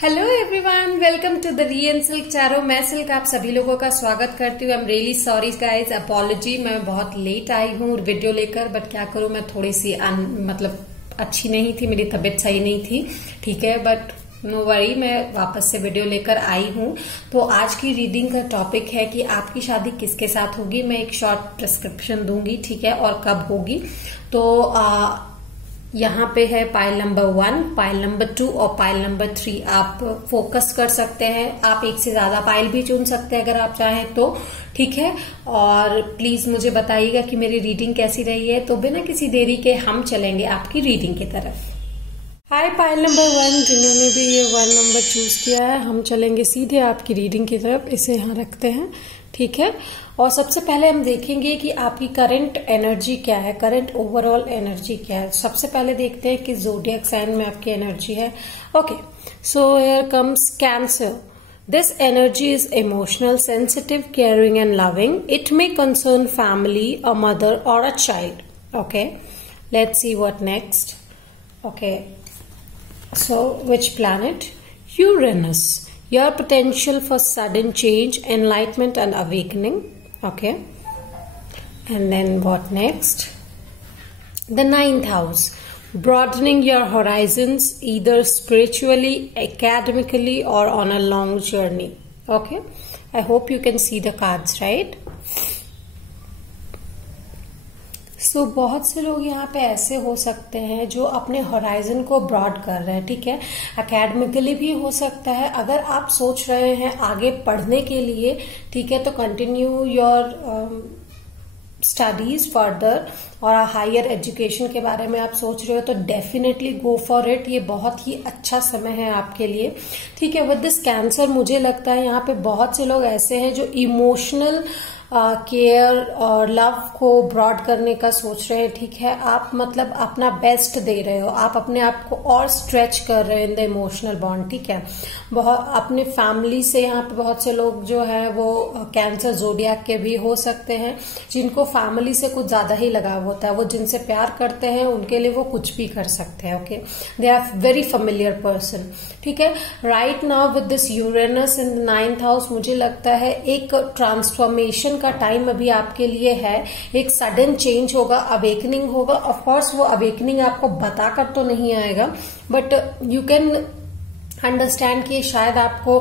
Hello everyone, welcome to the रियन silk चारो। मैं सिल्क आप सभी लोगों का स्वागत करती हूँ। I am really sorry guys, apology, मैं बहुत लेट आई हूँ वीडियो लेकर, बट क्या करूँ, मैं थोड़ी सी अच्छी नहीं थी, मेरी तबीयत सही नहीं थी, ठीक है, बट नो वरी, मैं वापस से वीडियो लेकर आई हूँ। तो आज की रीडिंग का टॉपिक है कि आपकी शादी किसके साथ होगी। मैं एक शॉर्ट प्रिस्क्रिप्शन दूंगी, ठीक है, और कब होगी। तो यहाँ पे है पाइल नंबर 1, पाइल नंबर 2 और पाइल नंबर 3। आप फोकस कर सकते हैं, आप एक से ज्यादा पाइल भी चुन सकते हैं अगर आप चाहें तो, ठीक है। और प्लीज मुझे बताइएगा कि मेरी रीडिंग कैसी रही है। तो बिना किसी देरी के हम चलेंगे आपकी रीडिंग की तरफ। हाय पाइल नंबर 1, जिन्होंने भी ये 1 नंबर चूज किया है, हम चलेंगे सीधे आपकी रीडिंग की तरफ। इसे यहाँ रखते हैं, ठीक है। और सबसे पहले हम देखेंगे कि आपकी करंट एनर्जी क्या है, करंट ओवरऑल एनर्जी क्या है। सबसे पहले देखते हैं कि ज़ोडिएक साइन में आपकी एनर्जी है। Okay, so here comes cancer. This energy is emotional, sensitive, caring and loving. It may concern family, a mother or a child. Okay, let's see what next. Okay, so which planet? Uranus. Your potential for sudden change, enlightenment and awakening. Okay, and then what next? The 9th house. Broadening your horizons either spiritually, academically or on a long journey. Okay, I hope you can see the cards, right? सो बहुत से लोग यहाँ पे ऐसे हो सकते हैं जो अपने होराइजन को ब्रॉड कर रहे हैं, ठीक है। एकेडमिकली भी हो सकता है, अगर आप सोच रहे हैं आगे पढ़ने के लिए, ठीक है, तो कंटिन्यू योर स्टडीज फर्दर और हायर एजुकेशन के बारे में आप सोच रहे हो तो डेफिनेटली गो फॉर इट। ये बहुत ही अच्छा समय है आपके लिए, ठीक है। विद दिस कैंसर मुझे लगता है यहाँ पे बहुत से लोग ऐसे हैं जो इमोशनल केयर और लव को ब्रॉड करने का सोच रहे हैं, ठीक है। आप मतलब अपना बेस्ट दे रहे हो, आप अपने आप को और स्ट्रेच कर रहे हो इन द इमोशनल बॉन्ड, ठीक है। बहुत अपने फैमिली से यहाँ पे बहुत से लोग जो है वो कैंसर ज़ोडिएक के भी हो सकते हैं, जिनको फैमिली से कुछ ज्यादा ही लगाव होता है। वो जिनसे प्यार करते हैं उनके लिए वो कुछ भी कर सकते हैं। Okay, they are very familiar person, ठीक है। Right now with this Uranus in the 9th house, मुझे लगता है एक ट्रांसफॉर्मेशन का टाइम अभी आपके लिए है। एक सडन चेंज होगा, अवेकनिंग होगा। ऑफ कोर्स वो अवेकनिंग आपको बताकर तो नहीं आएगा, बट यू कैन अंडरस्टैंड कि शायद आपको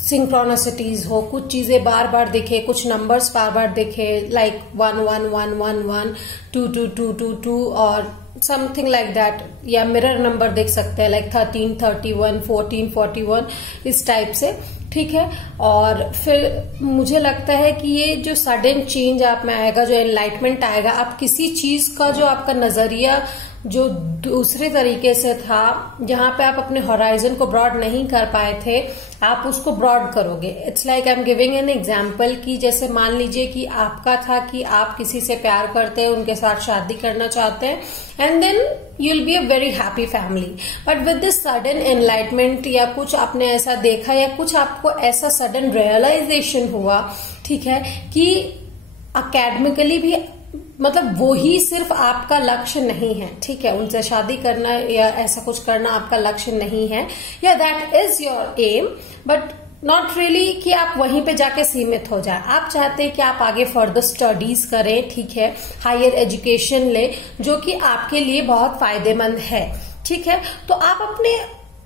सिंक्रोनिसिटीज हो, कुछ चीजें बार बार दिखे, कुछ नंबर्स बार बार दिखे, लाइक 1 1 1 1 1 2 2 2 2 2 और समथिंग लाइक दैट, या मिरर नंबर देख सकते हैं लाइक 13 31 14 41, इस टाइप से, ठीक है। और फिर मुझे लगता है कि ये जो सडन चेंज आप में आएगा, जो एनलाइटमेंट आएगा, आप किसी चीज का जो आपका नजरिया जो दूसरे तरीके से था, जहां पे आप अपने होराइजन को ब्रॉड नहीं कर पाए थे, आप उसको ब्रॉड करोगे। It's like I am giving an example कि जैसे मान लीजिए कि आपका था कि आप किसी से प्यार करते हैं, उनके साथ शादी करना चाहते हैं, and then you will be a very happy family. But with this sudden enlightenment, या कुछ आपने ऐसा देखा, या कुछ आपको ऐसा सडन रियलाइजेशन हुआ, ठीक है, कि अकेडमिकली भी मतलब वो ही सिर्फ आपका लक्ष्य नहीं है, ठीक है। उनसे शादी करना या ऐसा कुछ करना आपका लक्ष्य नहीं है, या that is your aim, but not really कि आप वहीं पे जाके सीमित हो जाए। आप चाहते हैं कि आप आगे फर्दर स्टडीज करें, ठीक है, हायर एजुकेशन ले, जो कि आपके लिए बहुत फायदेमंद है, ठीक है। तो आप अपने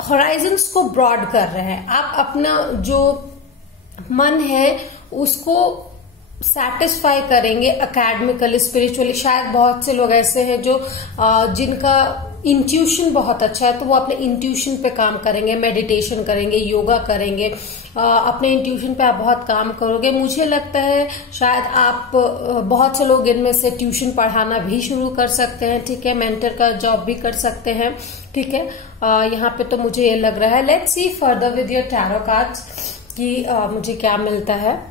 होराइजन्स को ब्रॉड कर रहे हैं, आप अपना जो मन है उसको सेटिस्फाई करेंगे एकेडमिकली, स्पिरिचुअली। शायद बहुत से लोग ऐसे हैं जो जिनका इंट्यूशन बहुत अच्छा है, तो वो अपने इंट्यूशन पे काम करेंगे, मेडिटेशन करेंगे, योगा करेंगे, अपने इंट्यूशन पे आप बहुत काम करोगे। मुझे लगता है शायद आप बहुत से लोग इनमें से ट्यूशन पढ़ाना भी शुरू कर सकते हैं, ठीक है, मेंटर का जॉब भी कर सकते हैं, ठीक है। यहाँ पे तो मुझे ये लग रहा है। Let's C further with your tarot cards कि मुझे क्या मिलता है।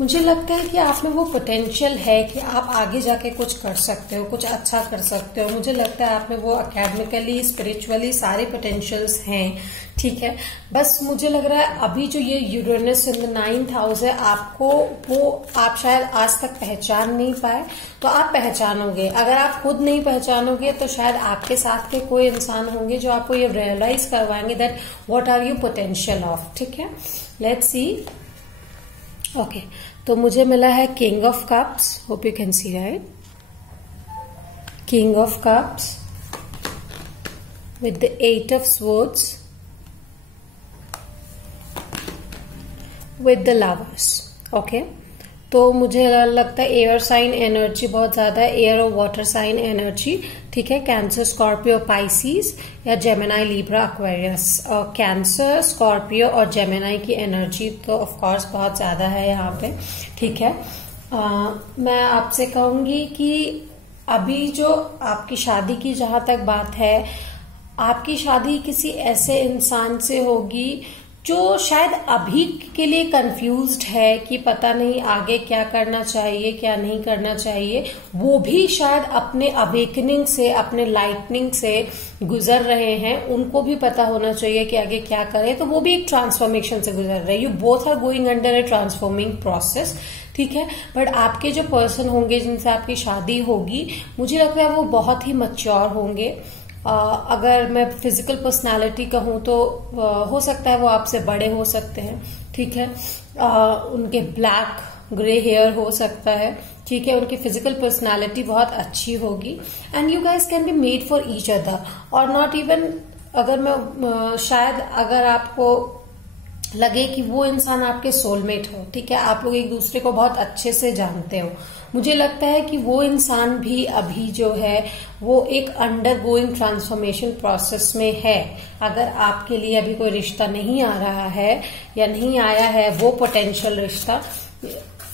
मुझे लगता है कि आप में वो पोटेंशियल है कि आप आगे जाके कुछ कर सकते हो, कुछ अच्छा कर सकते हो। मुझे लगता है आप में वो एकेडमिकली, स्पिरिचुअली सारे पोटेंशियल्स हैं, ठीक है। बस मुझे लग रहा है अभी जो ये Uranus in the 9th house है, आपको वो आप शायद आज तक पहचान नहीं पाए, तो आप पहचानोगे। अगर आप खुद नहीं पहचानोगे तो शायद आपके साथ के कोई इंसान होंगे जो आपको ये रियलाइज करवाएंगे that what are you potential of, ठीक है। Let's see. ओके, तो मुझे मिला है king of cups, hope you can see right, king of cups with the 8 of swords with the lovers. Okay, तो मुझे लगता है एयर साइन एनर्जी बहुत ज्यादा है, एयर और वाटर साइन एनर्जी, ठीक है। कैंसर, स्कॉर्पियो, पाइसिस या Gemini, Libra, Aquarius. Cancer, Scorpio और जेमिनाई की एनर्जी तो ऑफ कोर्स बहुत ज्यादा है यहाँ पे, ठीक है। मैं आपसे कहूंगी कि अभी जो आपकी शादी की जहां तक बात है, आपकी शादी किसी ऐसे इंसान से होगी जो शायद अभी के लिए कंफ्यूज्ड है कि पता नहीं आगे क्या करना चाहिए, क्या नहीं करना चाहिए। वो भी शायद अपने अवेकनिंग से, अपने लाइटनिंग से गुजर रहे हैं। उनको भी पता होना चाहिए कि आगे क्या करें, तो वो भी एक ट्रांसफॉर्मेशन से गुजर रहे हैं। You both are going under a transforming process, ठीक है। बट आपके जो पर्सन होंगे जिनसे आपकी शादी होगी, मुझे लगता है वो बहुत ही मैच्योर होंगे। अगर मैं फिजिकल पर्सनालिटी कहूं तो हो सकता है वो आपसे बड़े हो सकते हैं, ठीक है। उनके ब्लैक ग्रे हेयर हो सकता है, ठीक है। उनकी फिजिकल पर्सनालिटी बहुत अच्छी होगी and you guys can be made for each other और नॉट इवन, अगर मैं शायद अगर आपको लगे कि वो इंसान आपके सोलमेट हो, ठीक है, आप लोग एक दूसरे को बहुत अच्छे से जानते हो, मुझे लगता है कि वो इंसान भी अभी जो है वो एक अंडर गोइंग ट्रांसफॉर्मेशन प्रोसेस में है। अगर आपके लिए अभी कोई रिश्ता नहीं आ रहा है या नहीं आया है वो पोटेंशियल रिश्ता,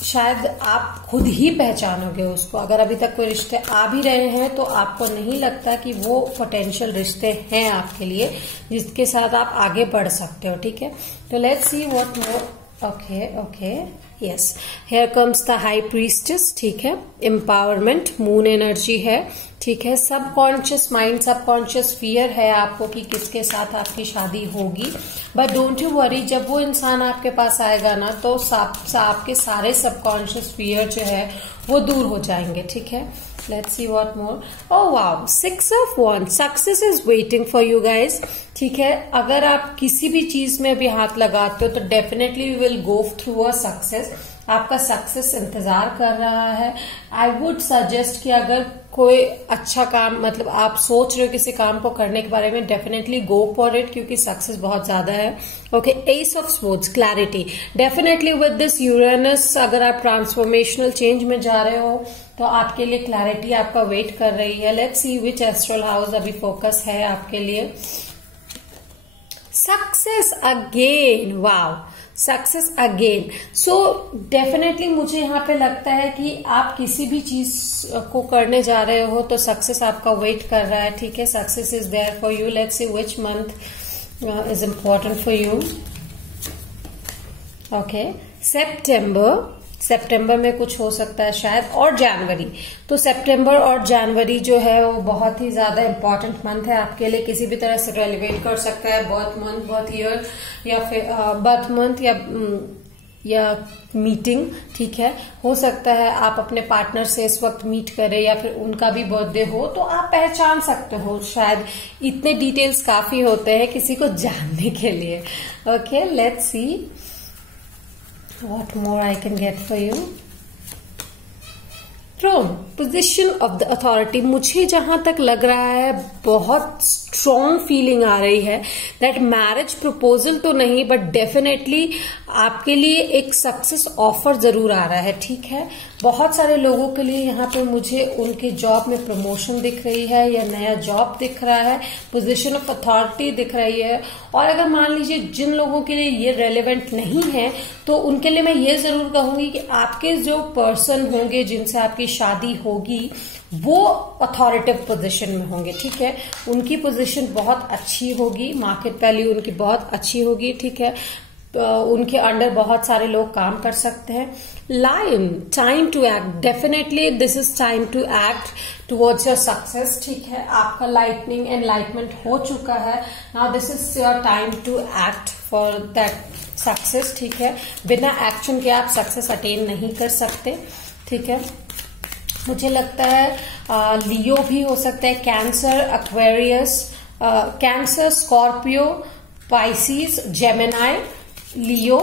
शायद आप खुद ही पहचानोगे उसको। अगर अभी तक कोई रिश्ते आ भी रहे हैं तो आपको नहीं लगता कि वो पोटेंशियल रिश्ते हैं आपके लिए जिसके साथ आप आगे बढ़ सकते हो, ठीक है। तो let's see what more. Okay, yes, here comes the high priestess, ठीक है। एम्पावरमेंट, मून एनर्जी है, ठीक है। सबकॉन्शियस माइंड, सबकॉन्शियस फियर है आपको कि किसके साथ आपकी शादी होगी, बट डोंट यू वरी, जब वो इंसान आपके पास आएगा ना तो आपके सारे सबकॉन्शियस फियर जो है वो दूर हो जाएंगे, ठीक है। Let's see what more. Oh wow, 6 of wands, success is waiting for you guys, ठीक है। अगर आप किसी भी चीज में भी हाथ लगाते हो तो definitely you will go through a success. आपका सक्सेस इंतजार कर रहा है। आई वुड सजेस्ट कि अगर कोई अच्छा काम, मतलब आप सोच रहे हो किसी काम को करने के बारे में, डेफिनेटली गो फॉर इट क्योंकि सक्सेस बहुत ज्यादा है। Okay, S of swords, clarity, definitely with this Uranus अगर आप ट्रांसफॉर्मेशनल चेंज में जा रहे हो तो आपके लिए क्लैरिटी आपका वेट कर रही है। Let's C which astral house अभी फोकस है आपके लिए। सक्सेस अगेन, वाव, सक्सेस अगेन। सो डेफिनेटली मुझे यहाँ पे लगता है कि आप किसी भी चीज को करने जा रहे हो तो सक्सेस आपका वेट कर रहा है, ठीक है। Success is there for you. Let's see which month is important for you. Okay, सितंबर में कुछ हो सकता है शायद, और जनवरी। तो सितंबर और जनवरी जो है वो बहुत ही ज्यादा इंपॉर्टेंट मंथ है आपके लिए, किसी भी तरह से रेलिवेट कर सकता है। बर्थ मंथ, बर्थ ईयर या फिर बर्थ मंथ या मीटिंग, ठीक है। हो सकता है आप अपने पार्टनर से इस वक्त मीट करें या फिर उनका भी बर्थडे हो तो आप पहचान सकते हो शायद। इतने डिटेल्स काफी होते हैं किसी को जानने के लिए। Okay, let's C what more I can get for you. Throne, position of the authority, मुझे जहां तक लग रहा है बहुत स्ट्रॉन्ग फीलिंग आ रही है दैट मैरिज प्रपोजल तो नहीं बट डेफिनेटली आपके लिए एक सक्सेस ऑफर जरूर आ रहा है, ठीक है। बहुत सारे लोगों के लिए यहाँ पे मुझे उनके जॉब में प्रमोशन दिख रही है या नया जॉब दिख रहा है, पोजीशन ऑफ अथॉरिटी दिख रही है। और अगर मान लीजिए जिन लोगों के लिए ये रेलेवेंट नहीं है तो उनके लिए मैं ये जरूर कहूंगी कि आपके जो पर्सन होंगे जिनसे आपकी शादी होगी वो अथॉरिटिव पोजीशन में होंगे, ठीक है। उनकी पोजीशन बहुत अच्छी होगी, मार्केट वैल्यू उनकी बहुत अच्छी होगी, ठीक है। उनके अंडर बहुत सारे लोग काम कर सकते हैं। Lion, time to act, definitely this is time to act towards your success. ठीक है, आपका लाइटनिंग एनलाइटमेंट हो चुका है, now this is your time to act for that success. ठीक है, बिना एक्शन के आप सक्सेस अटेन नहीं कर सकते। ठीक है, मुझे लगता है लियो भी हो सकता है, cancer, Aquarius, cancer, Scorpio, Pisces, Gemini, Leo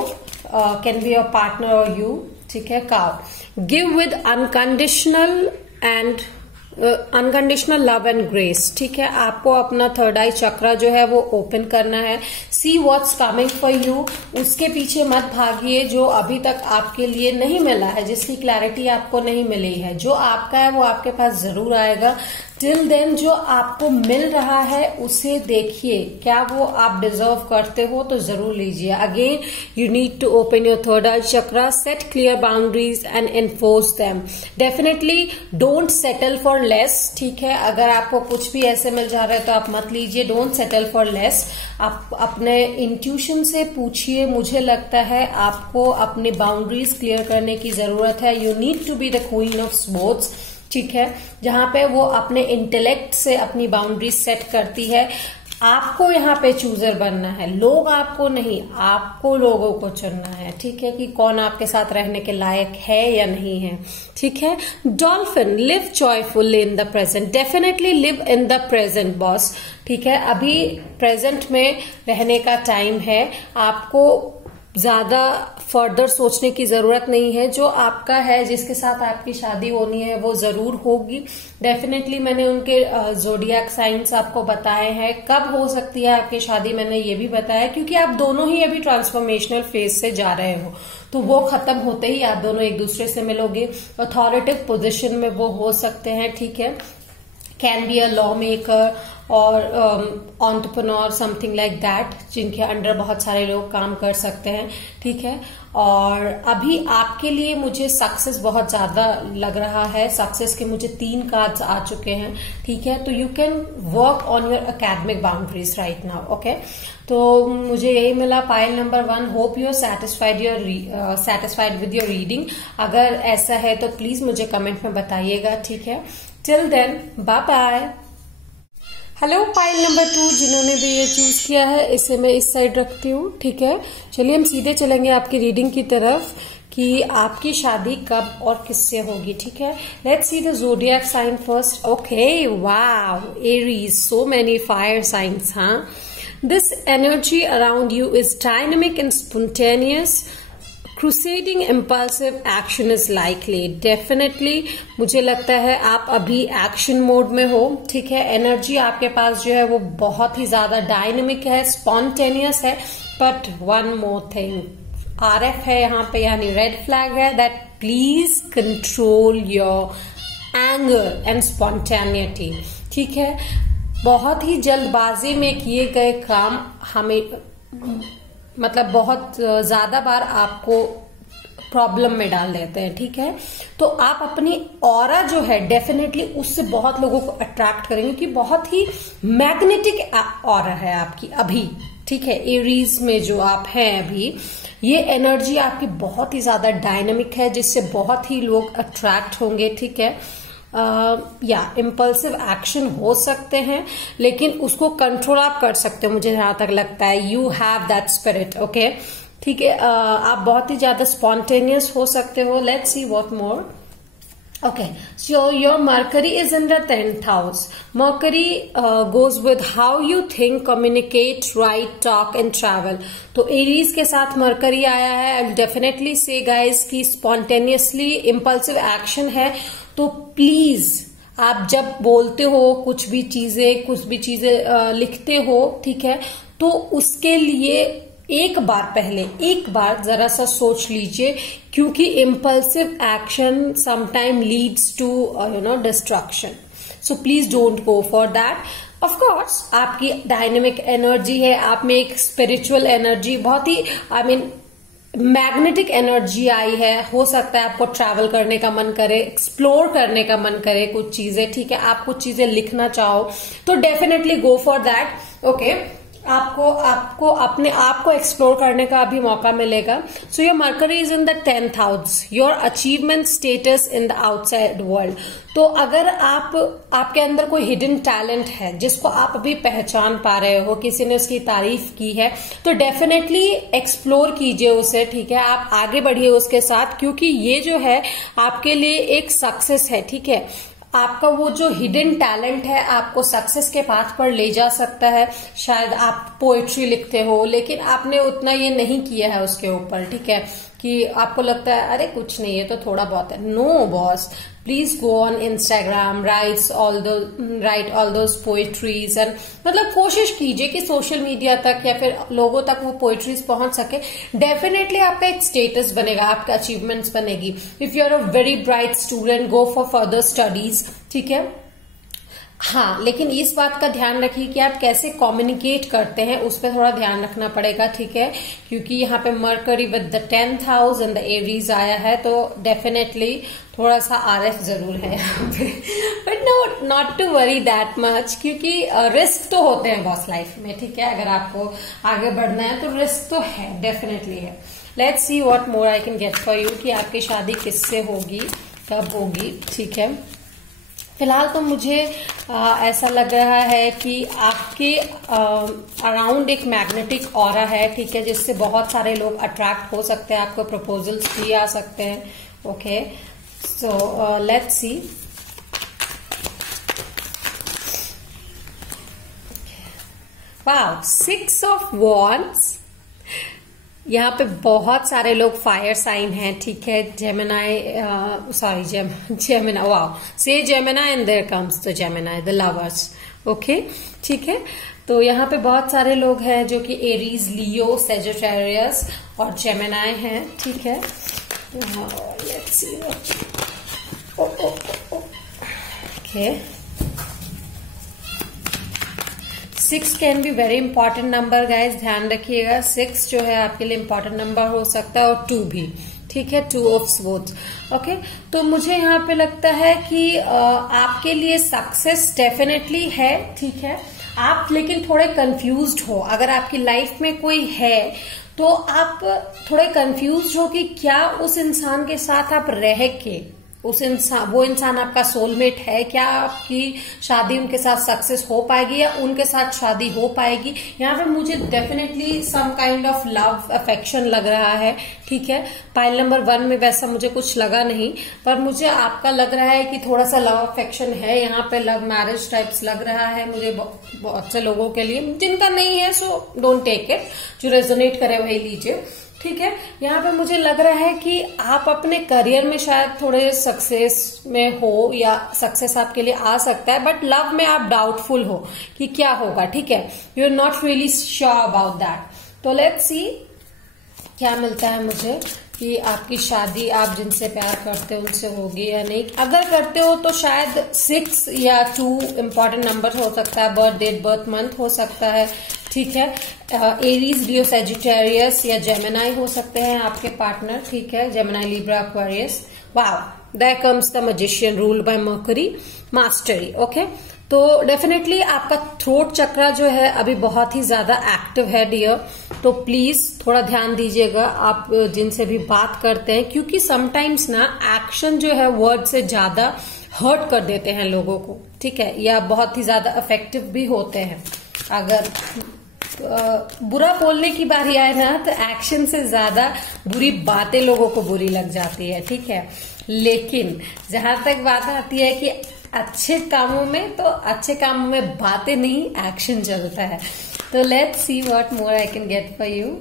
can be your partner और यू। ठीक है, cow, give with unconditional and unconditional love and grace. ठीक है, आपको अपना थर्ड आई चक्रा जो है वो ओपन करना है। See what's coming for you, उसके पीछे मत भागिए जो अभी तक आपके लिए नहीं मिला है, जिसकी क्लैरिटी आपको नहीं मिली है। जो आपका है वो आपके पास जरूर आएगा। टिल देन जो आपको मिल रहा है उसे देखिए, क्या वो आप डिजर्व करते हो तो जरूर लीजिए। Again you need to open your third eye chakra, set clear boundaries and enforce them. Definitely don't settle for less. ठीक है, अगर आपको कुछ भी ऐसे मिल जा रहा है तो आप मत लीजिए, डोंट सेटल फॉर लेस। आप अपने इंट्यूशन से पूछिए, मुझे लगता है आपको अपनी बाउंड्रीज क्लियर करने की जरूरत है। You need to be the queen of sports. ठीक है, जहां पे वो अपने इंटेलेक्ट से अपनी बाउंड्री सेट करती है। आपको यहाँ पे चूजर बनना है, लोग आपको नहीं, आपको लोगों को चुनना है। ठीक है, कि कौन आपके साथ रहने के लायक है या नहीं है। ठीक है, dolphin, live joyfully in the present, definitely live in the present boss. ठीक है, अभी प्रेजेंट में रहने का टाइम है, आपको ज्यादा फर्दर सोचने की जरूरत नहीं है। जो आपका है, जिसके साथ आपकी शादी होनी है वो जरूर होगी। डेफिनेटली मैंने उनके जोडियाक साइंस आपको बताए हैं, कब हो सकती है आपकी शादी मैंने ये भी बताया, क्योंकि आप दोनों ही अभी ट्रांसफॉर्मेशनल फेज से जा रहे हो, तो वो खत्म होते ही आप दोनों एक दूसरे से मिलोगे। अथॉरिटिव पोजिशन में वो हो सकते हैं। ठीक है, can be a law maker और एंटरप्रेन्योर, समथिंग लाइक दैट, जिनके अंडर बहुत सारे लोग काम कर सकते हैं। ठीक है, और अभी आपके लिए मुझे सक्सेस बहुत ज्यादा लग रहा है। सक्सेस के मुझे 3 कार्ड्स आ चुके हैं। ठीक है, तो you can work on your academic boundaries right now. Okay, तो मुझे यही मिला pile number 1। Hope you are satisfied with your reading. अगर ऐसा है तो प्लीज मुझे कमेंट में बताइएगा। ठीक है, till then bye bye. Hello, pile number 2 जिन्होंने भी ये चूज किया है, इसे मैं इस साइड रखती हूँ। ठीक है, चलिए हम सीधे चलेंगे आपकी रीडिंग की तरफ कि आपकी शादी कब और किससे होगी। ठीक है, let's see the zodiac sign first. Okay, wow, Aries, so many fire signs. हाँ, this energy around you is dynamic and spontaneous, crusading impulsive action is likely. Definitely मुझे लगता है आप अभी एक्शन मोड में हो। ठीक है, एनर्जी आपके पास जो है वो बहुत ही ज्यादा डायनेमिक है, स्पॉन्टेनियस है। But one more thing, RF है यहाँ पे, यानी रेड फ्लैग है, that please control your anger and spontaneity. ठीक है, बहुत ही जल्दबाजी में किए गए काम हमें मतलब बहुत ज्यादा बार आपको प्रॉब्लम में डाल देते हैं। ठीक है, तो आप अपनी ऑरा जो है डेफिनेटली उससे बहुत लोगों को अट्रैक्ट करेंगे, कि बहुत ही मैग्नेटिक ऑरा है आपकी अभी। ठीक है, एरीज में जो आप हैं अभी, ये एनर्जी आपकी बहुत ही ज्यादा डायनेमिक है, जिससे बहुत ही लोग अट्रैक्ट होंगे। ठीक है, या इम्पल्सिव एक्शन हो सकते हैं, लेकिन उसको कंट्रोल आप कर सकते हो, मुझे जहां तक लगता है। You have that spirit. Okay, ठीक है, आप बहुत ही ज्यादा स्पॉन्टेनियस हो सकते हो। Let's see what more. Okay, so your Mercury is in the 10th house. Mercury goes with how you think, communicate, write, talk and travel. तो एरीज के साथ Mercury आया है। I'll definitely say guys कि spontaneously impulsive action है, तो please आप जब बोलते हो कुछ भी चीजें लिखते हो, ठीक है, तो उसके लिए एक बार जरा सा सोच लीजिए, क्योंकि impulsive action sometime leads to destruction. So please don't go for that. Of course आपकी डायनेमिक एनर्जी है, आप में एक स्पिरिचुअल एनर्जी, बहुत ही मैग्नेटिक एनर्जी आई है। हो सकता है आपको ट्रैवल करने का मन करे, एक्सप्लोर करने का मन करे कुछ चीजें। ठीक है, आप कुछ चीजें लिखना चाहो तो definitely go for that. Okay, आपको आपको अपने आप को एक्सप्लोर करने का भी मौका मिलेगा. So your mercury is in the 10th house, your achievement status in the outside world. तो अगर आपके अंदर कोई हिडन टैलेंट है जिसको आप अभी पहचान पा रहे हो, किसी ने उसकी तारीफ की है, तो डेफिनेटली एक्सप्लोर कीजिए उसे. ठीक है, आप आगे बढ़िए उसके साथ, क्योंकि ये जो है आपके लिए एक सक्सेस है. ठीक है, आपका वो जो हिडन टैलेंट है आपको सक्सेस के पाथ पर ले जा सकता है. शायद आप पोएट्री लिखते हो लेकिन आपने उतना ये नहीं किया है उसके ऊपर. ठीक है, कि आपको लगता है अरे कुछ नहीं है तो थोड़ा बहुत है. No boss, please go on Instagram, write all those poetries and मतलब कोशिश कीजिए कि सोशल मीडिया तक या फिर लोगों तक वो पोएट्रीज पहुंच सके. डेफिनेटली आपका एक स्टेटस बनेगा, आपका अचीवमेंट्स बनेगी. If you are a very bright student, go for further studies. ठीक है, हाँ, लेकिन इस बात का ध्यान रखिए कि आप कैसे कम्युनिकेट करते हैं, उस पर थोड़ा ध्यान रखना पड़ेगा. ठीक है, क्योंकि यहाँ पे mercury with the 10th house and the Aries आया है, तो डेफिनेटली थोड़ा सा RF जरूर है यहाँ पे. But no, not to worry that much, क्योंकि रिस्क तो होते हैं बॉस लाइफ में. ठीक है, अगर आपको आगे बढ़ना है तो रिस्क तो है, डेफिनेटली है. Let's see what more I can get for you कि आपकी शादी किससे होगी, कब होगी. ठीक है, फिलहाल तो मुझे ऐसा लग रहा है कि आपके अराउंड एक मैग्नेटिक ऑरा है. ठीक है, जिससे बहुत सारे लोग अट्रैक्ट हो सकते हैं, आपको प्रपोजल्स भी आ सकते हैं. Okay, so let's see. Wow, 6 of wands. यहाँ पे बहुत सारे लोग फायर साइन हैं. ठीक है, Gemini, sorry Gemini, wow, say Gemini and there comes the Gemini, the lovers. Okay, ठीक है, तो यहाँ पे बहुत सारे लोग हैं जो कि एरीज, लियो, सेजिटेरियस और जेमिनाई हैं. ठीक है, let's see. Okay, 6 can be very important number guys, ध्यान रखिएगा. 6 जो है आपके लिए इंपॉर्टेंट नंबर हो सकता है, और 2 भी. ठीक है, 2 ऑफ स्वॉर्ड्स. ओके, तो मुझे यहाँ पे लगता है कि आपके लिए सक्सेस डेफिनेटली है. ठीक है, आप लेकिन थोड़े कंफ्यूज्ड हो. अगर आपकी लाइफ में कोई है तो आप थोड़े कंफ्यूज्ड हो कि क्या उस इंसान के साथ आप रह के वो इंसान आपका सोलमेट है, क्या आपकी शादी उनके साथ सक्सेस हो पाएगी या उनके साथ शादी हो पाएगी. यहाँ पे मुझे definitely some kind of love affection लग रहा है. ठीक है, पाइल नंबर 1 में वैसा मुझे कुछ लगा नहीं, पर मुझे आपका लग रहा है कि थोड़ा सा लव अफेक्शन है. यहाँ पे लव मैरिज टाइप्स लग रहा है मुझे बहुत से लोगों के लिए. जिनका नहीं है सो डोंट टेक इट, जो रेजोनेट करे वही लीजिए. ठीक है, यहाँ पे मुझे लग रहा है कि आप अपने करियर में शायद थोड़े सक्सेस में हो या सक्सेस आपके लिए आ सकता है, बट लव में आप डाउटफुल हो कि क्या होगा. ठीक है, you are not really sure about that. तो लेट्स सी क्या मिलता है मुझे कि आपकी शादी आप जिनसे प्यार करते हो उनसे होगी या नहीं. अगर करते हो तो शायद 6 या 2 इंपॉर्टेंट नंबर हो सकता है. बर्थ डेट, बर्थ मंथ हो सकता है. ठीक है, एरीज, लियो, सेजिटेरियस या जेमिनाई हो सकते हैं आपके पार्टनर. ठीक है, Gemini, Libra, Aquarius. Wow, there comes the magician ruled by Mercury, mastery. Okay, तो डेफिनेटली आपका थ्रोट चक्रा जो है अभी बहुत ही ज्यादा एक्टिव है डियर. तो प्लीज थोड़ा ध्यान दीजिएगा आप जिनसे भी बात करते हैं, क्योंकि समटाइम्स ना एक्शन जो है वर्ड से ज्यादा हर्ट कर देते हैं लोगों को. ठीक है, या बहुत ही ज्यादा इफेक्टिव भी होते हैं. अगर बुरा बोलने की बारी आए ना तो एक्शन से ज्यादा बुरी बातें लोगों को बुरी लग जाती है. ठीक है, लेकिन जहां तक बात आती है कि अच्छे कामों में, तो अच्छे कामों में बातें नहीं एक्शन चलता है. तो let's see what more I can get for you.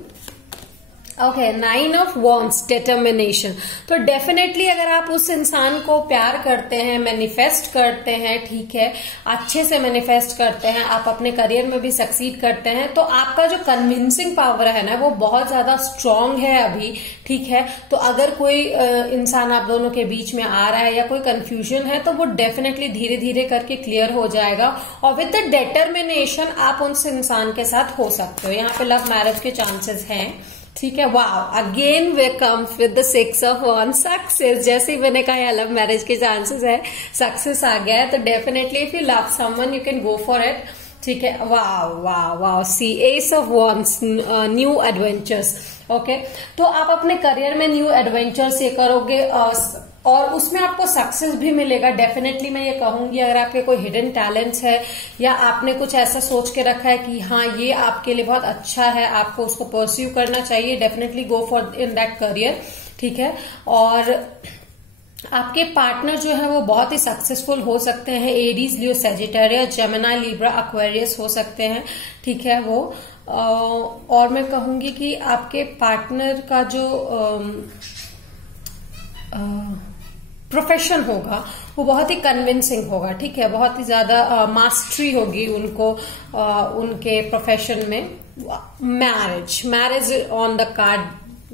Okay, 9 of wands, determination. तो डेफिनेटली अगर आप उस इंसान को प्यार करते हैं, मैनिफेस्ट करते हैं, ठीक है, अच्छे से मैनिफेस्ट करते हैं, आप अपने करियर में भी सक्सीड करते हैं, तो आपका जो कन्विंसिंग पावर है ना वो बहुत ज्यादा स्ट्रांग है अभी. ठीक है, तो अगर कोई इंसान आप दोनों के बीच में आ रहा है या कोई कंफ्यूजन है तो वो डेफिनेटली धीरे धीरे करके क्लियर हो जाएगा, और विद द डिटर्मिनेशन आप उस इंसान के साथ हो सकते हो. यहाँ पे लव मैरिज के चांसेस हैं. ठीक है, wow, again we come with the 6 of wands, success. जैसे ही मैंने कहा लव मैरिज के चांसेस है, सक्सेस आ गया है. तो definitely if you love someone you can go for it. ठीक है, वाह वाह वाह, सी एस of wands, new adventures. Okay, तो आप अपने करियर में न्यू एडवेंचर्स ये करोगे और उसमें आपको सक्सेस भी मिलेगा। डेफिनेटली मैं ये कहूंगी, अगर आपके कोई हिडन टैलेंट्स है या आपने कुछ ऐसा सोच के रखा है कि हाँ ये आपके लिए बहुत अच्छा है, आपको उसको परस्यू करना चाहिए, definitely go for in that career, ठीक है। और आपके पार्टनर जो है वो बहुत ही सक्सेसफुल हो सकते हैं, Aries, Leo, Sagittarius, Gemini, Libra, Aquarius हो सकते हैं, ठीक है वो। और मैं कहूंगी कि आपके पार्टनर का जो प्रोफेशन होगा वो बहुत ही कन्विंसिंग होगा, ठीक है, बहुत ही ज्यादा मास्टरी होगी उनको उनके प्रोफेशन में। Marriage on the card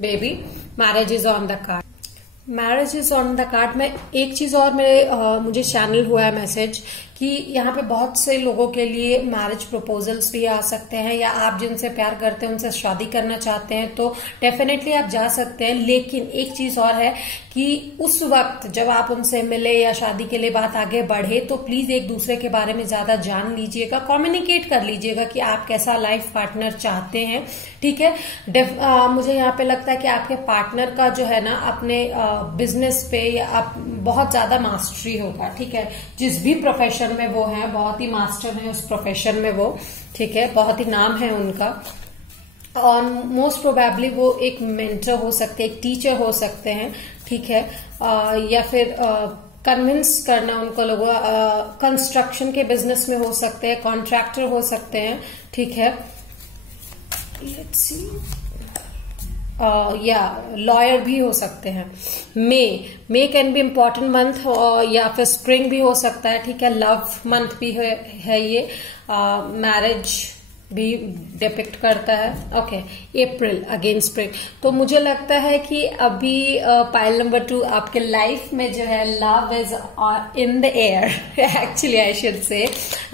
baby, marriage is on the card, marriage is on the card. में एक चीज और मुझे चैनल हुआ है मैसेज कि यहाँ पे बहुत से लोगों के लिए मैरिज प्रपोजल्स भी आ सकते हैं, या आप जिनसे प्यार करते हैं उनसे शादी करना चाहते हैं तो डेफिनेटली आप जा सकते हैं। लेकिन एक चीज और है कि उस वक्त जब आप उनसे मिले या शादी के लिए बात आगे बढ़े तो प्लीज एक दूसरे के बारे में ज्यादा जान लीजिएगा, कम्युनिकेट कर लीजिएगा कि आप कैसा लाइफ पार्टनर चाहते हैं, ठीक है। मुझे यहाँ पे लगता है कि आपके पार्टनर का जो है ना अपने बिजनेस पे या बहुत ज्यादा मास्टरी होगा, ठीक है, जिस भी प्रोफेशन में वो हैं बहुत ही मास्टर हैं उस प्रोफेशन में वो, ठीक है, बहुत ही नाम है उनका। और मोस्ट प्रोबेबली वो एक मेंटर हो सकते हैं, एक टीचर हो सकते हैं, ठीक है, या फिर कन्विंस करना उनको लोगों, कंस्ट्रक्शन के बिजनेस में हो सकते हैं, कॉन्ट्रैक्टर हो सकते हैं, ठीक है। लेट्स सी, या लॉयर भी हो सकते हैं। मे कैन बी इम्पोर्टेंट मंथ, या फिर स्प्रिंग भी हो सकता है, ठीक है, लव मंथ भी है ये, मैरिज भी डिपिक्ट करता है। ओके, अप्रैल अगेन स्प्रिंग। तो मुझे लगता है कि अभी पाइल नंबर 2 आपके लाइफ में जो है love is in the air actually I should say,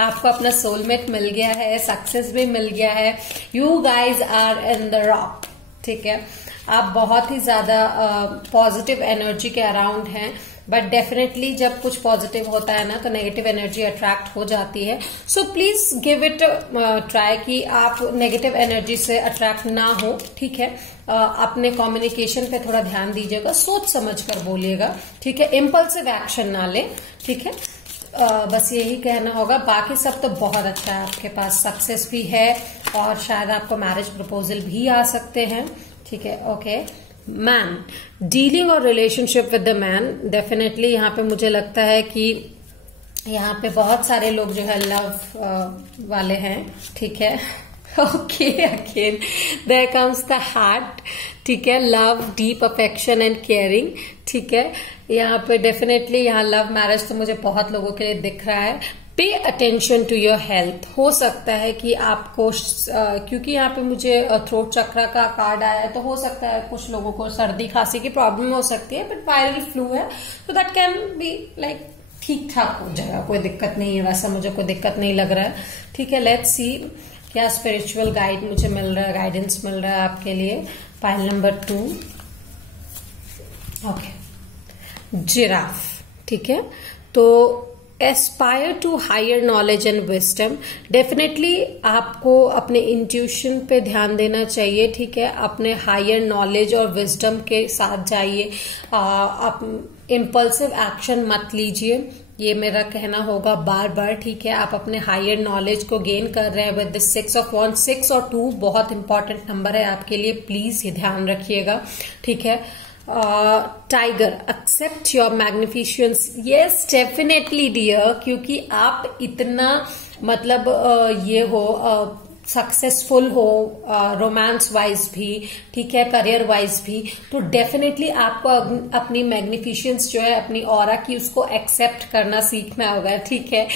आपको अपना सोलमेट मिल गया है, सक्सेस भी मिल गया है, you guys are in the rock, ठीक है, आप बहुत ही ज्यादा पॉजिटिव एनर्जी के अराउंड हैं। बट डेफिनेटली जब कुछ पॉजिटिव होता है ना तो नेगेटिव एनर्जी अट्रैक्ट हो जाती है। So please give it try कि आप नेगेटिव एनर्जी से अट्रैक्ट ना हो, ठीक है। अपने कम्युनिकेशन पे थोड़ा ध्यान दीजिएगा, सोच समझ कर बोलिएगा, ठीक है, इम्पल्सिव एक्शन ना ले, ठीक है। बस यही कहना होगा, बाकी सब तो बहुत अच्छा है, आपके पास सक्सेस भी है और शायद आपको मैरिज प्रपोजल भी आ सकते हैं, ठीक है। ओके, मैन, डीलिंग और relationship with the man, definitely यहाँ पे मुझे लगता है कि यहाँ पे बहुत सारे लोग जो है लव वाले हैं, ठीक है। Okay, again there comes the heart, ठीक है, love, deep affection and caring, ठीक है। यहाँ पे डेफिनेटली यहाँ लव मैरिज तो मुझे बहुत लोगों के लिए दिख रहा है। पे अटेंशन टू योर हेल्थ, हो सकता है कि आपको क्योंकि यहाँ पे मुझे थ्रोट चक्रा का कार्ड आया है तो हो सकता है कुछ लोगों को सर्दी खांसी की प्रॉब्लम हो सकती है, बट वायरल फ्लू है तो दैट कैन बी लाइक ठीक ठाक हो जाएगा, कोई दिक्कत नहीं है, वैसा मुझे कोई दिक्कत नहीं लग रहा है, ठीक है। लेट्स सी क्या स्पिरिचुअल गाइड मुझे मिल रहा है, गाइडेंस मिल रहा है आपके लिए। पाइल नंबर 2, ओके, जिराफ, ठीक है। तो aspire to higher knowledge and wisdom, definitely आपको अपने इंट्यूशन पे ध्यान देना चाहिए, ठीक है, अपने हायर नॉलेज और विजडम के साथ जाइए, आप इम्पल्सिव एक्शन मत लीजिए, ये मेरा कहना होगा बार बार, ठीक है। आप अपने हायर नॉलेज को गेन कर रहे हैं विद द 6 ऑफ वॉन्ड्स, 6 और 2 बहुत इंपॉर्टेंट नंबर है आपके लिए, प्लीज ये ध्यान रखिएगा, ठीक है। Tiger, accept your magnificence, yes definitely dear, क्योंकि आप इतना मतलब ये हो सक्सेसफुल हो रोमांस वाइज भी, ठीक है, करियर वाइज भी, तो डेफिनेटली आपको अपनी मैग्निफिशेंस जो है अपनी ऑरा की उसको एक्सेप्ट करना सीखना होगा, ठीक है।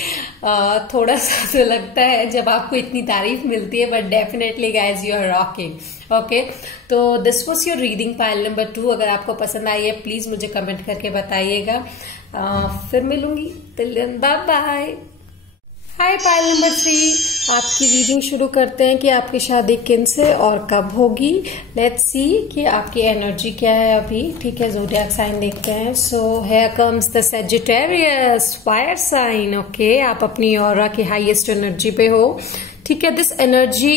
थोड़ा सा तो लगता है जब आपको इतनी तारीफ मिलती है, but definitely guys you are rocking, okay. तो this was your reading pile number 2। अगर आपको पसंद आई है प्लीज मुझे कमेंट करके बताइएगा, फिर मिलूंगी, टिल देन बाय बाय। हाय पाइल नंबर 3, आपकी रीडिंग शुरू करते हैं कि आपकी शादी किन से और कब होगी। लेट्स सी कि आपकी एनर्जी क्या है अभी। ठीक है, ज़ोडिएक साइन देखते हैं। So here comes the Sagittarius fire sign. Okay, आप अपनी ऑरा की हाईएस्ट एनर्जी पे हो। ठीक है, this energy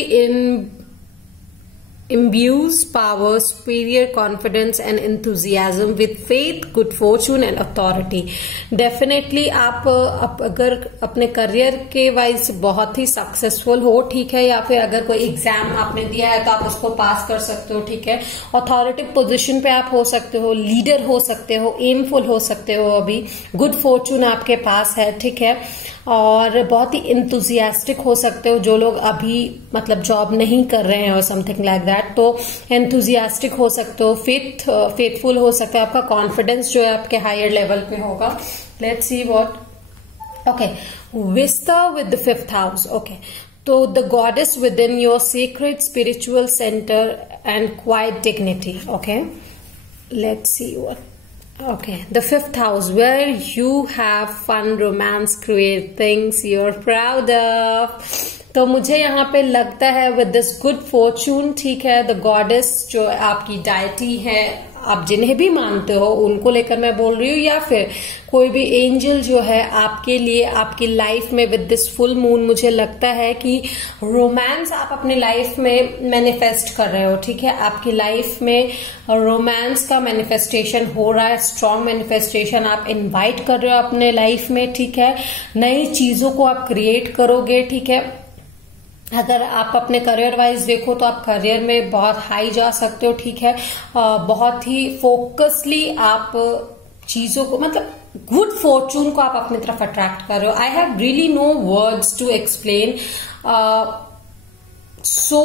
imbues power, superior confidence and enthusiasm with faith, good fortune and authority. Definitely आप अगर अपने करियर के वाइज बहुत ही सक्सेसफुल हो, ठीक है, या फिर अगर कोई एग्जाम आपने दिया है तो आप उसको पास कर सकते हो। ठीक है, अथॉरिटिव पोजीशन पे आप हो सकते हो, लीडर हो सकते हो, एमफुल हो सकते हो। अभी गुड फॉर्चून आपके पास है। ठीक है, और बहुत ही इंथुजियास्टिक हो सकते हो जो लोग अभी मतलब जॉब नहीं कर रहे हैं और समथिंग लाइक दैट, तो एंथुजियास्टिक हो सकते हो, फेथफुल हो सकते हो। आपका कॉन्फिडेंस जो है आपके हायर लेवल पे होगा। Let's see what. Okay, Vesta with the 5th house. Okay, तो the goddess within your secret spiritual centre and quiet dignity. Okay, let's see what. Okay, the 5th house where you have fun, romance, create things you're proud of. तो मुझे यहाँ पे लगता है with this good fortune, ठीक है, the goddess जो आपकी डायटी है, आप जिन्हें भी मानते हो उनको लेकर मैं बोल रही हूँ, या फिर कोई भी एंजल जो है आपके लिए आपकी लाइफ में विद दिस फुल मून, मुझे लगता है कि रोमांस आप अपनी लाइफ में मैनिफेस्ट कर रहे हो। ठीक है, आपकी लाइफ में रोमांस का मैनिफेस्टेशन हो रहा है, स्ट्रॉन्ग मैनिफेस्टेशन आप इनवाइट कर रहे हो अपने लाइफ में। ठीक है, नई चीजों को आप क्रिएट करोगे। ठीक है, अगर आप अपने करियर वाइज देखो तो आप करियर में बहुत हाई जा सकते हो। ठीक है, बहुत ही फोकसली आप चीजों को मतलब गुड फॉर्चून को आप अपनी तरफ अट्रैक्ट कर रहे हो। I have really no words to explain so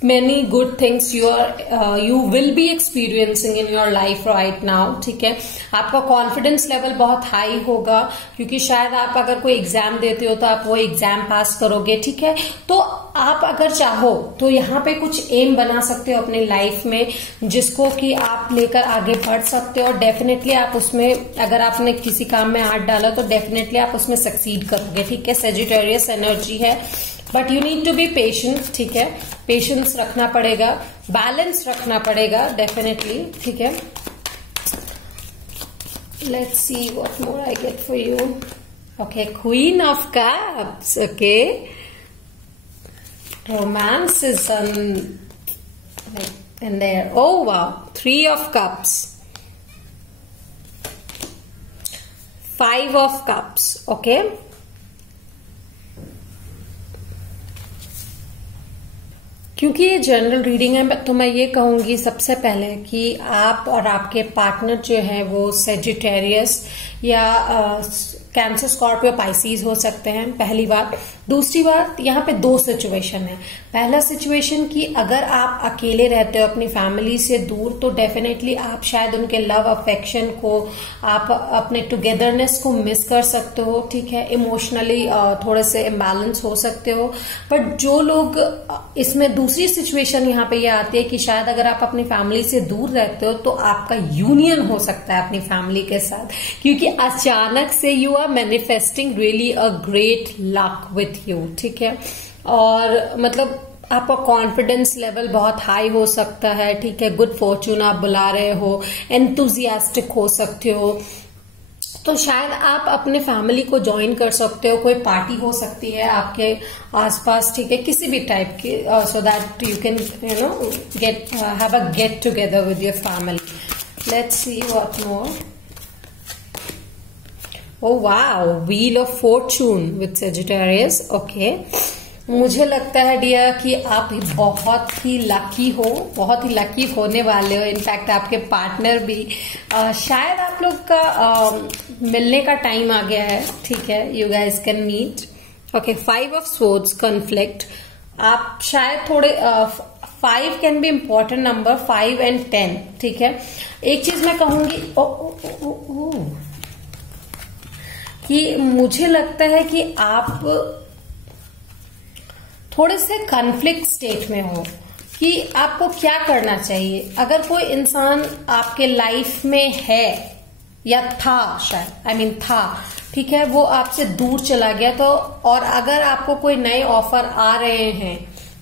many good things you will be experiencing in your life right now. ठीक है, आपका कॉन्फिडेंस लेवल बहुत हाई होगा क्योंकि शायद आप अगर कोई एग्जाम देते हो तो आप वो एग्जाम पास करोगे। ठीक है, तो आप अगर चाहो तो यहाँ पे कुछ एम बना सकते हो अपनी लाइफ में जिसको कि आप लेकर आगे बढ़ सकते हो। डेफिनेटली आप उसमें अगर आपने किसी काम में हाथ डाला तो डेफिनेटली आप उसमें सक्सीड करोगे। ठीक है, सेजिटेरियस एनर्जी है, but you need to be patient. ठीक है, पेशेंस रखना पड़ेगा, बैलेंस रखना पड़ेगा डेफिनेटली। ठीक है, let's see what more I get for you. Okay, queen of cups. Okay, romance is in their. Oh wow, 3 of cups, 5 of cups. Okay, क्योंकि ये जनरल रीडिंग है तो मैं ये कहूंगी सबसे पहले कि आप और आपके पार्टनर जो है वो सेजिटेरियस या कैंसर, स्कॉर्पियो, पाइसीज हो सकते हैं, पहली बात। दूसरी बात, यहाँ पे 2 सिचुएशन है। पहला सिचुएशन कि अगर आप अकेले रहते हो अपनी फैमिली से दूर तो डेफिनेटली आप शायद उनके लव अफेक्शन को, आप अपने टुगेदरनेस को मिस कर सकते हो। ठीक है, इमोशनली थोड़े से इम्बैलेंस हो सकते हो। बट जो लोग इसमें दूसरी सिचुएशन यहाँ पे ये आती है कि शायद अगर आप अपनी फैमिली से दूर रहते हो तो आपका यूनियन हो सकता है अपनी फैमिली के साथ, क्योंकि अचानक से you are manifesting really a great luck with you. ठीक है, और मतलब आपका कॉन्फिडेंस लेवल बहुत हाई हो सकता है। ठीक है, गुड फॉर्चून आप बुला रहे हो, एंथुजियास्टिक हो सकते हो, तो शायद आप अपने फैमिली को ज्वाइन कर सकते हो। कोई पार्टी हो सकती है आपके आसपास। ठीक है, किसी भी टाइप की, so that you can get have a get together with your family. Let's see what more. Oh wow, wheel of Fortune with Sagittarius. Okay, मुझे लगता है डियर कि आप बहुत ही लकी हो, बहुत ही लकी होने वाले हो। इनफैक्ट आपके पार्टनर भी, शायद आप लोग का मिलने का टाइम आ गया है। ठीक है, you guys can meet. Okay, 5 of swords, conflict. आप शायद थोड़े 5 can be important number, 5 and 10। ठीक है, एक चीज मैं कहूंगी कि मुझे लगता है कि आप थोड़े से कॉन्फ्लिक्ट स्टेट में हो कि आपको क्या करना चाहिए। अगर कोई इंसान आपके लाइफ में है या था, शायद था, ठीक है, वो आपसे दूर चला गया। तो और अगर आपको कोई नए ऑफर आ रहे हैं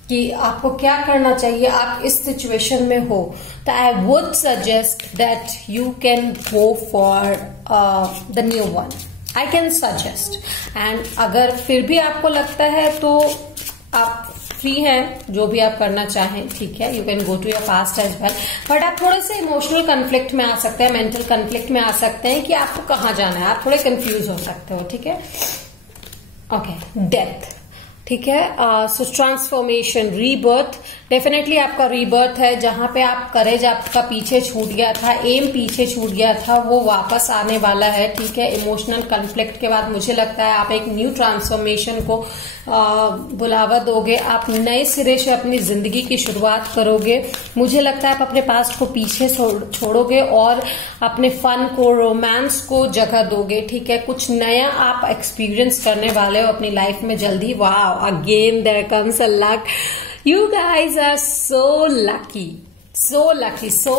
कि आपको क्या करना चाहिए, आप इस सिचुएशन में हो, तो I would suggest that you can go for the new one, I can suggest. And अगर फिर भी आपको लगता है तो आप फ्री हैं, जो भी आप करना चाहें, ठीक है, you can go to your past as well. बट आप थोड़े से इमोशनल कन्फ्लिक्ट में आ सकते हैं, मेंटल कन्फ्लिक्ट में आ सकते हैं कि आपको कहाँ जाना है, आप थोड़े कंफ्यूज हो सकते हो, ठीक है। ओके, डेथ, ठीक है। सो ट्रांसफॉर्मेशन, रीबर्थ, डेफिनेटली आपका रीबर्थ है। जहां पे आप करेज आपका पीछे छूट गया था, एम पीछे छूट गया था, वो वापस आने वाला है, ठीक है। इमोशनल कन्फ्लिक्ट के बाद मुझे लगता है आप एक न्यू ट्रांसफॉर्मेशन को बुलावा दोगे, आप नए सिरे से अपनी जिंदगी की शुरुआत करोगे। मुझे लगता है आप अपने पास्ट को पीछे छोड़ोगे और अपने फन को, रोमांस को जगह दोगे, ठीक है। कुछ नया आप एक्सपीरियंस करने वाले हो अपनी लाइफ में जल्दी। Wow, again there comes a luck, you guys are so lucky, so lucky, so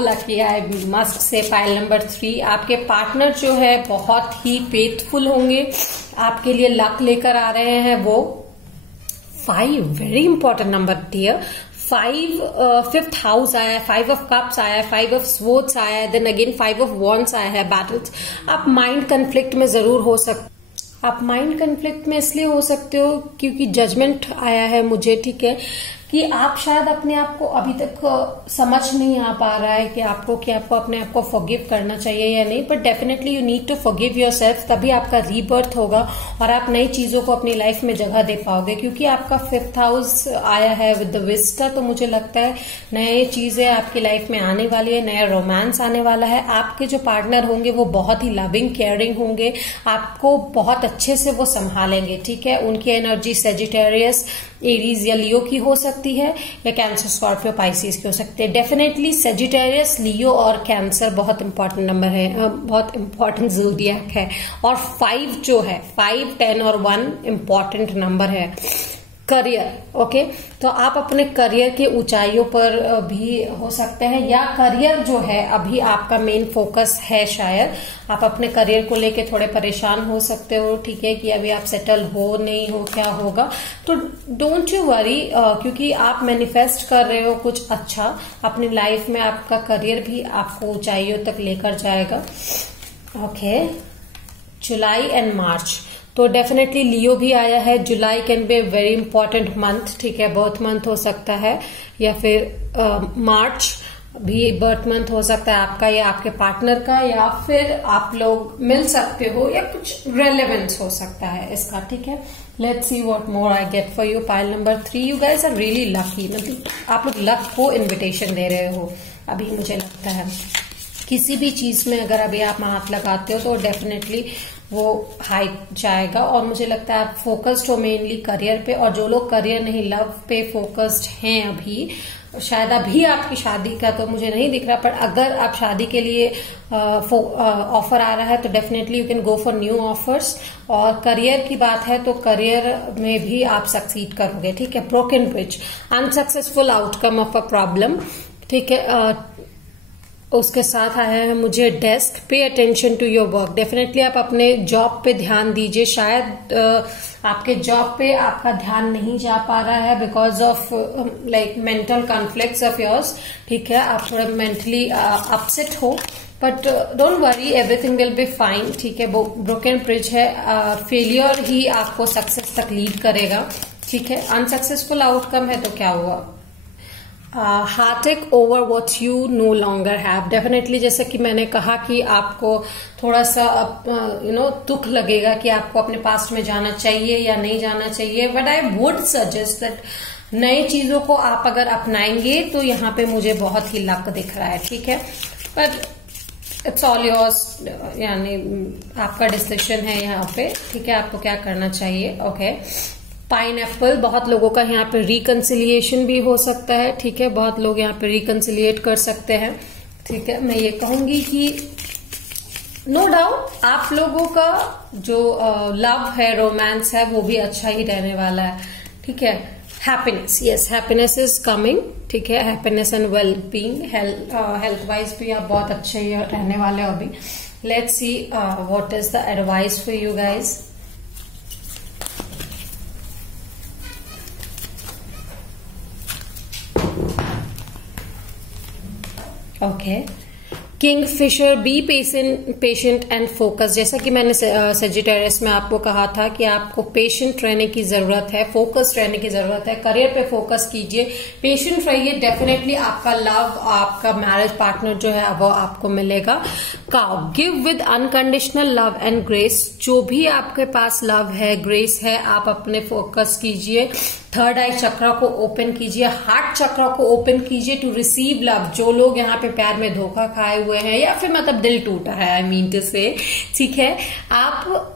lucky, I must say। Pile number 3, आपके पार्टनर जो है बहुत ही फेथफुल होंगे, आपके लिए लक लेकर आ रहे हैं वो। 5, very important number dear. 5 5th house आया है, 5 ऑफ कप्स आया है, 5 ऑफ स्वॉर्ड्स आया है, देन अगेन 5 ऑफ वॉन्ड्स आया है, बैटल्स। आप माइंड कन्फ्लिक्ट में जरूर हो सकते, आप माइंड कन्फ्लिक्ट में इसलिए हो सकते हो क्योंकि जजमेंट आया है मुझे, ठीक है, कि आप शायद अपने आप को अभी तक समझ नहीं आ पा रहा है कि आपको अपने आप को फॉरगिव करना चाहिए या नहीं। But definitely you need to forgive yourself, तभी आपका रीबर्थ होगा और आप नई चीजों को अपनी लाइफ में जगह दे पाओगे। क्योंकि आपका 5th हाउस आया है विद द विस्टर, तो मुझे लगता है नई चीजें आपकी लाइफ में आने वाली है, नया रोमांस आने वाला है। आपके जो पार्टनर होंगे वो बहुत ही लविंग, केयरिंग होंगे, आपको बहुत अच्छे से वो संभालेंगे, ठीक है। उनकी एनर्जी सेजिटेरियस, एरीज या लियो की हो सकती है, या कैंसर, स्कॉर्पियो, पाइसिस की हो सकती है। डेफिनेटली सेजिटेरियस, लियो और कैंसर बहुत इंपॉर्टेंट नंबर है, बहुत इंपॉर्टेंट ज़ोडिएक है। और 5 जो है, 5, 10 और 1 इंपॉर्टेंट नंबर है। करियर, ओके, तो आप अपने करियर के ऊंचाइयों पर भी हो सकते हैं, या करियर जो है अभी आपका मेन फोकस है, शायद आप अपने करियर को लेके थोड़े परेशान हो सकते हो, ठीक है, कि अभी आप सेटल हो नहीं हो, क्या होगा। तो डोंट यू वरी, क्योंकि आप मैनिफेस्ट कर रहे हो कुछ अच्छा अपनी लाइफ में, आपका करियर भी आपको ऊंचाइयों तक लेकर जाएगा। ओके, जुलाई एंड मार्च, तो डेफिनेटली लियो भी आया है। July can be a very important month, ठीक है, बर्थ मंथ हो सकता है, या फिर मार्च भी बर्थ मंथ हो सकता है आपका या आपके पार्टनर का, या फिर आप लोग मिल सकते हो, या कुछ रेलेवेंस हो सकता है इसका, ठीक है। Let's see what more I get for you. Pile number 3, you guys are really lucky, मतलब आप लोग लक को इन्विटेशन दे रहे हो अभी, मुझे लगता है। किसी भी चीज में अगर अभी आप हाथ लगाते हो तो डेफिनेटली वो हाई जाएगा, और मुझे लगता है आप फोकस्ड हो मेनली करियर पे। और जो लोग करियर नहीं, लव पे फोकस्ड हैं अभी, शायद अभी आपकी शादी का तो मुझे नहीं दिख रहा, पर अगर आप शादी के लिए ऑफर आ रहा है तो definitely you can go for new offers. और करियर की बात है तो करियर में भी आप सक्सीड करोगे, ठीक है। Broken bridge, unsuccessful outcome of a problem, ठीक है। उसके साथ आया है मुझे desk, pay attention to your work. Definitely आप अपने जॉब पे ध्यान दीजिए, शायद आपके जॉब पे आपका ध्यान नहीं जा पा रहा है because of like mental conflicts of yours, ठीक है। आप थोड़ा मेंटली अपसेट हो, but don't worry, everything will be fine, ठीक है। ब्रोकन ब्रिज है, फेलियर ही आपको सक्सेस तक लीड करेगा, ठीक है। अनसक्सेसफुल आउटकम है तो क्या हुआ, Heartect over what you know longer have. Definitely जैसे कि मैंने कहा कि आपको थोड़ा सा दुख लगेगा कि आपको अपने पास्ट में जाना चाहिए या नहीं जाना चाहिए, but I would suggest that नई चीजों को आप अगर अपनाएंगे तो यहाँ पे मुझे बहुत ही लक दिख रहा है, ठीक है। बट इट्स ऑल योर्स, यानी आपका डिसीजन है यहाँ पे, ठीक है, आपको क्या करना चाहिए। ओके, पाइनएप्पल, बहुत लोगों का यहाँ पे रिकंसिलिएशन भी हो सकता है, ठीक है। बहुत लोग यहाँ पे रिकंसिलिएट कर सकते हैं, ठीक है। मैं ये कहूंगी कि नो डाउट आप लोगों का जो लव है, रोमांस है, वो भी अच्छा ही रहने वाला है, ठीक है। Happiness, yes, happiness is coming, ठीक है। Happiness and well being, health wise भी आप बहुत अच्छे ही रहने वाले हो अभी। Let's see what is the advice for you guys. Okay. Kingfisher, be patient and focus. जैसा कि मैंने सेजिटेरियस में आपको कहा था कि आपको पेशेंट रहने की जरूरत है, फोकस रहने की जरूरत है, करियर पे फोकस कीजिए, पेशेंट रहिए, डेफिनेटली आपका लव, आपका मैरिज पार्टनर जो है वो आपको मिलेगा। Cow, give with unconditional love and grace. जो भी आपके पास लव है, ग्रेस है, आप अपने फोकस कीजिए। थर्ड आई चक्र को ओपन कीजिए, हार्ट चक्र को ओपन कीजिए टू रिसीव लव। जो लोग यहाँ पे प्यार में धोखा खाए हुए हैं या फिर मतलब दिल टूटा है, आई मीन टू से, ठीक है, आप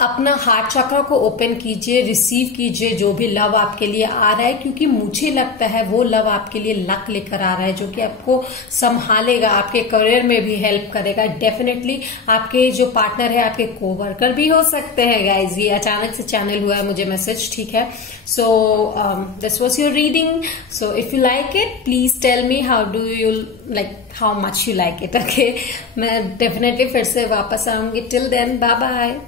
अपना हार्ट चक्र को ओपन कीजिए, रिसीव कीजिए जो भी लव आपके लिए आ रहा है, क्योंकि मुझे लगता है वो लव आपके लिए लक लेकर आ रहा है, जो कि आपको संभालेगा, आपके करियर में भी हेल्प करेगा। डेफिनेटली आपके जो पार्टनर है आपके कोवर्कर भी हो सकते हैं गाइज। ये अचानक से चैनल हुआ है मुझे मैसेज, ठीक है। So this was your reading. So if you like it please tell me how do you like, how much you like it. Okay, मैं डेफिनेटली फिर से वापस आऊंगी। Till then bye bye.